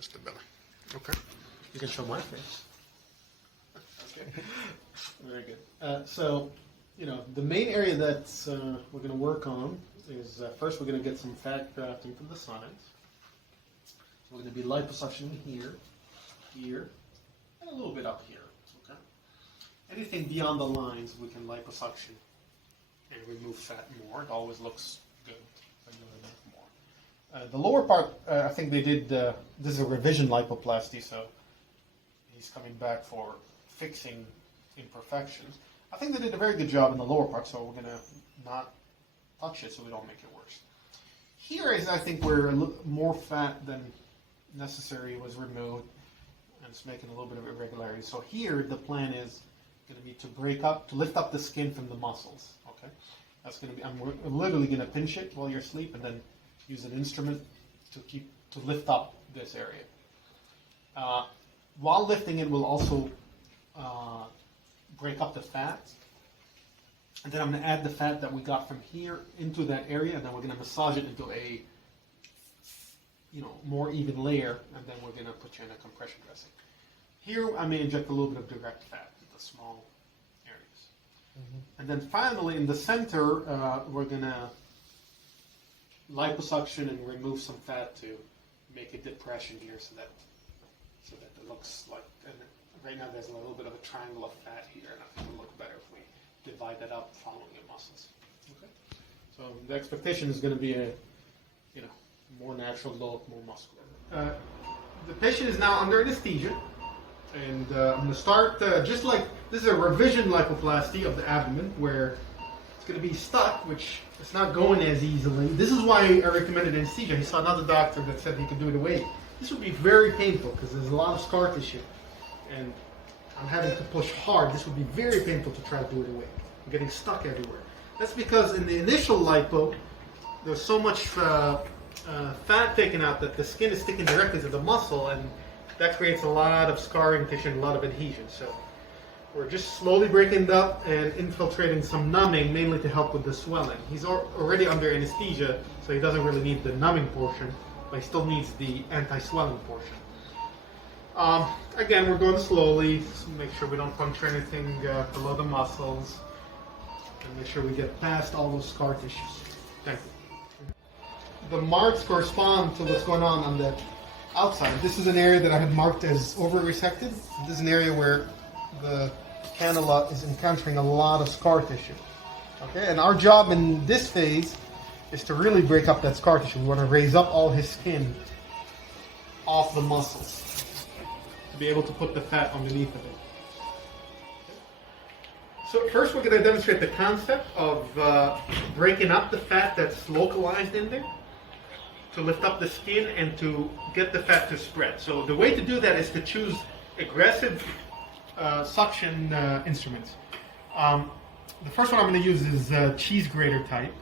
just the belly. Okay. You can show my face. Okay. Very good. So, the main area that we're going to work on is first we're going to get some fat grafting from the sides. So we're going to be liposuction here, here, and a little bit up here. Okay. Anything beyond the lines we can liposuction and remove fat more. It always looks good when you remove more. The lower part, I think they did. This is a revision lipoplasty, so he's coming back for fixing imperfections. I think they did a very good job in the lower part, so we're going to not touch it so we don't make it worse. Here is, I think, where more fat than necessary was removed, and it's making a little bit of irregularity. So here, the plan is going to be to lift up the skin from the muscles. Okay, that's going to be. I'm literally going to pinch it while you're asleep, and then use an instrument to lift up this area. While lifting it, we'll also break up the fat, and then I'm going to add the fat that we got from here into that area, and then we're going to massage it into a more even layer, and then we're going to put you in a compression dressing. Here I may inject a little bit of direct fat in the small areas. And then finally in the center we're going to liposuction and remove some fat to make a depression here so that it looks like, and right now there's a little bit of a triangle of fat here, and I think it'll look better if we divide that up following your muscles. Okay. So the expectation is going to be a more natural look, more muscular. The patient is now under anesthesia, and I'm going to start just like this is a revision lipoplasty of the abdomen where it's going to be stuck, which it's not going as easily. This is why I recommended anesthesia. He saw another doctor that said he could do it away. This would be very painful because there's a lot of scar tissue, and I'm having to push hard. This would be very painful to try to do it away. I'm getting stuck everywhere. That's because in the initial lipo, there's so much fat taken out that the skin is sticking directly to the muscle, and that creates a lot of scarring tissue and a lot of adhesion. So we're just slowly breaking it up and infiltrating some numbing, mainly to help with the swelling. He's already under anesthesia, so he doesn't really need the numbing portion, but he still needs the anti-swelling portion. Again, we're going slowly, so make sure we don't puncture anything below the muscles, and make sure we get past all those scar tissues. Thank you. The marks correspond to what's going on the outside. This is an area that I had marked as over-resected. This is an area where the cannula is encountering a lot of scar tissue. Okay, and our job in this phase is to really break up that scar tissue. We want to raise up all his skin off the muscles to be able to put the fat underneath of it. So first we're going to demonstrate the concept of breaking up the fat that's localized in there to lift up the skin and to get the fat to spread. So the way to do that is to choose aggressive suction instruments. The first one I'm going to use is cheese grater type.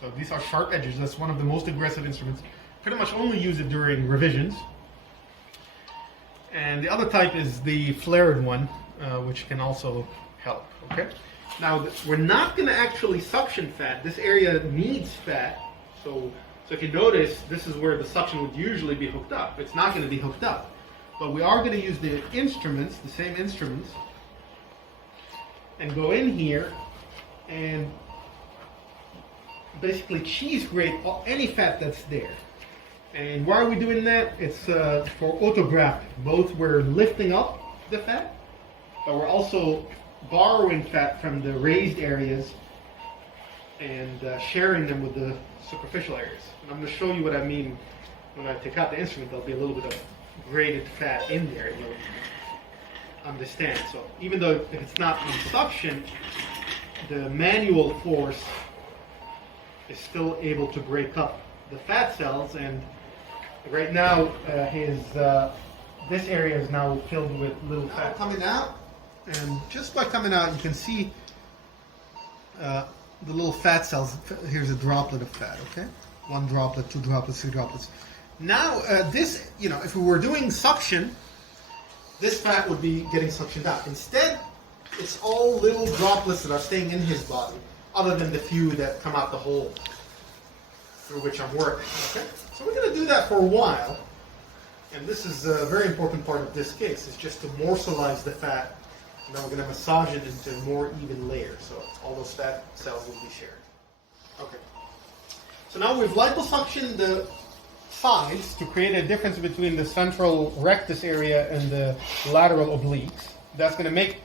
So these are sharp edges. That's one of the most aggressive instruments. Pretty much only use it during revisions. And the other type is the flared one, which can also help. Okay. Now we're not going to actually suction fat. This area needs fat. So if you notice, this is where the suction would usually be hooked up. It's not going to be hooked up. But we are going to use the instruments, the same instruments, and go in here and basically cheese grate any fat that's there. And why are we doing that? It's for autografting. Both we're lifting up the fat, but we're also borrowing fat from the raised areas and sharing them with the superficial areas. And I'm going to show you what I mean when I take out the instrument. There'll be a little bit of graded fat in there, you'll understand. So even though if it's not in suction, the manual force is still able to break up the fat cells, and right now this area is now filled with little fat coming out, and just by coming out you can see the little fat cells. Here's a droplet of fat, okay? 1 droplet, 2 droplets, 3 droplets. Now this, if we were doing suction, this fat would be getting suctioned out. Instead, it's all little droplets that are staying in his body, other than the few that come out the hole through which I'm working, okay? So we're going to do that for a while, And this is a very important part of this case, is just to morselize the fat. And then we're going to massage it into more even layers, so all those fat cells will be shared. Okay. So now we've liposuctioned the sides to create a difference between the central rectus area and the lateral obliques. That's going to make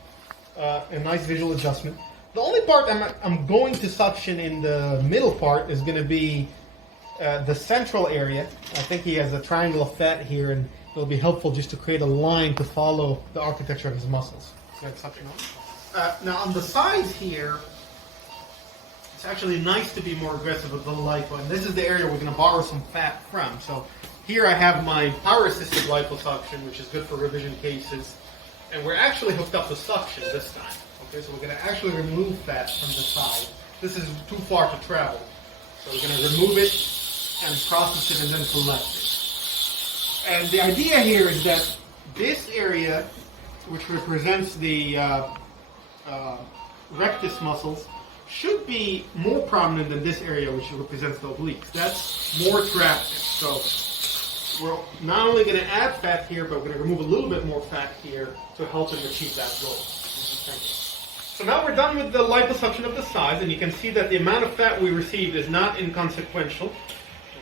a nice visual adjustment. The only part I'm going to suction in the middle part is going to be the central area. I think he has a triangle of fat here, and it'll be helpful just to create a line to follow the architecture of his muscles. Now on the sides here, it's actually nice to be more aggressive with the lipo, and this is the area we're going to borrow some fat from. So here I have my power-assisted liposuction, which is good for revision cases, and we're actually hooked up to suction this time. Okay, so we're going to actually remove fat from the side. This is too far to travel, so we're going to remove it and process it and then collect it. And the idea here is that this area, which represents the rectus muscles, should be more prominent than this area, which represents the obliques. That's more attractive. So we're not only going to add fat here, but we're going to remove a little bit more fat here to help him achieve that goal. So now we're done with the liposuction of the sides, and you can see that the amount of fat we received is not inconsequential.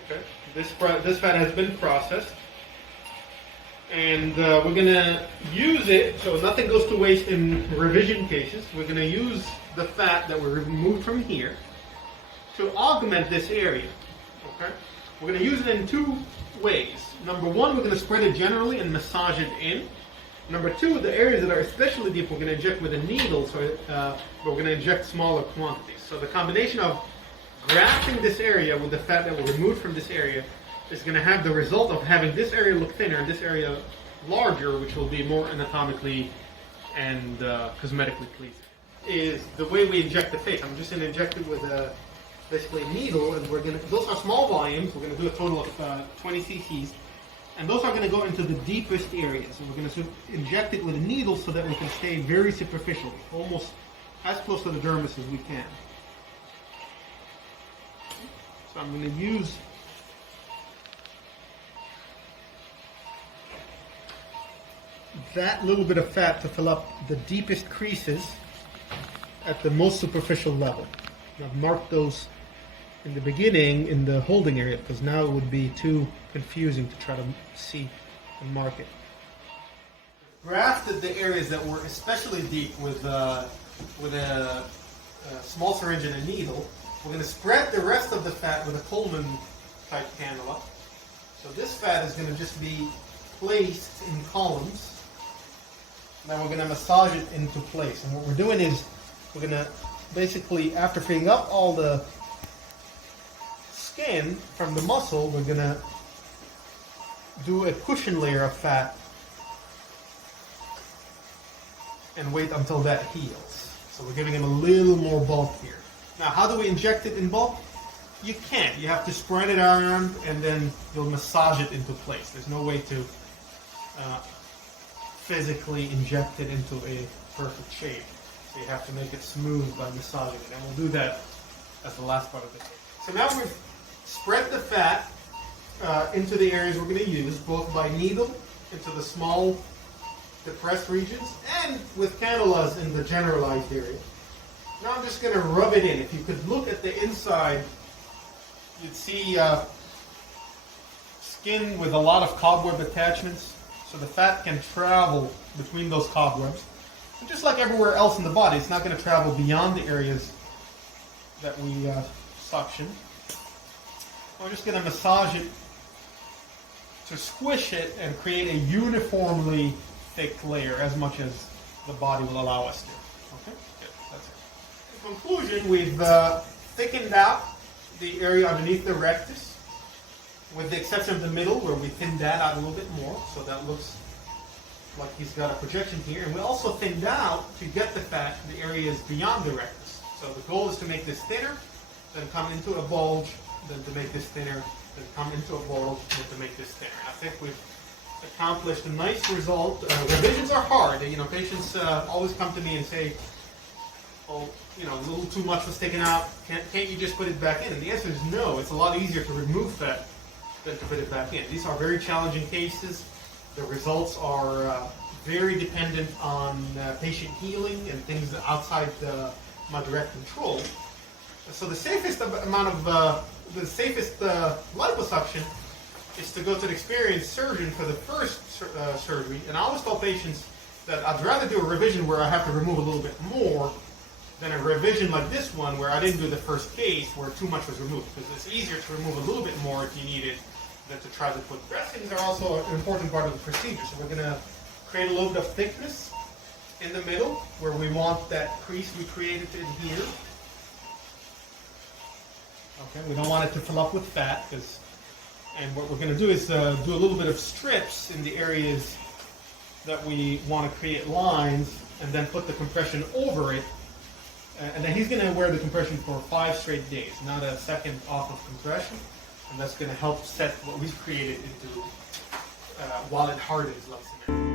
Okay, this fat has been processed. And we're going to use it, so nothing goes to waste in revision cases. We're going to use the fat that we removed from here to augment this area. Okay? We're going to use it in two ways. Number one, we're going to spread it generally and massage it in. Number two, the areas that are especially deep, we're going to inject with a needle, but we're going to inject smaller quantities. So the combination of grafting this area with the fat that we removed from this area is going to have the result of having this area look thinner and this area larger, which will be more anatomically and cosmetically pleasing. Is the way we inject the face. I'm just going to inject it with basically a needle, and those are small volumes. We're going to do a total of 20 cc's, and those are going to go into the deepest areas. And we're going to inject it with a needle so that we can stay very superficial, almost as close to the dermis as we can. So I'm going to use that little bit of fat to fill up the deepest creases at the most superficial level. And I've marked those in the beginning in the holding area, because now it would be too confusing to try to see and mark it. Grafted the areas that were especially deep with a small syringe and a needle. We're going to spread the rest of the fat with a Coleman type cannula. So this fat is going to just be placed in columns. Then we're going to massage it into place. And what we're doing is we're going to basically, after freeing up all the skin from the muscle, we're going to do a cushion layer of fat and wait until that heals. So we're giving him a little more bulk here. Now, how do we inject it in bulk? You can't. You have to spread it around and then you'll massage it into place. There's no way to physically inject it into a perfect shape. So you have to make it smooth by massaging it. And we'll do that as the last part of it. So now we've spread the fat into the areas we're going to use, both by needle into the small depressed regions and with cannulas in the generalized area. Now I'm just going to rub it in. If you could look at the inside, you'd see skin with a lot of cobweb attachments. So the fat can travel between those cobwebs. And just like everywhere else in the body, it's not going to travel beyond the areas that we suction. We're just going to massage it to squish it and create a uniformly thick layer as much as the body will allow us to. Okay? Good. That's it. In conclusion, we've thickened out the area underneath the rectus, with the exception of the middle, where we thinned that out a little bit more, so that looks like he's got a projection here. And we also thinned out, to get the fat, the areas beyond the rectus. So the goal is to make this thinner, then come into a bulge, then to make this thinner, then come into a bulge, then to make this thinner. I think we've accomplished a nice result. Revisions are hard. Patients always come to me and say, "Oh, a little too much was taken out. Can't you just put it back in?" And the answer is no. It's a lot easier to remove fat than to put it back in. These are very challenging cases. The results are very dependent on patient healing and things outside my direct control. So the safest liposuction is to go to an experienced surgeon for the first surgery. And I always tell patients that I'd rather do a revision where I have to remove a little bit more than a revision like this one where I didn't do the first case where too much was removed. Because it's easier to remove a little bit more if you need it than to try to put. Graftings are also an important part of the procedure. So we're going to create a little bit of thickness in the middle where we want that crease we created in here. Okay, we don't want it to fill up with fat, and what we're going to do is do a little bit of strips in the areas that we want to create lines, and then put the compression over it. And then he's going to wear the compression for 5 straight days, not a second off of compression, and that's going to help set what we've created into while it hardens, let's say.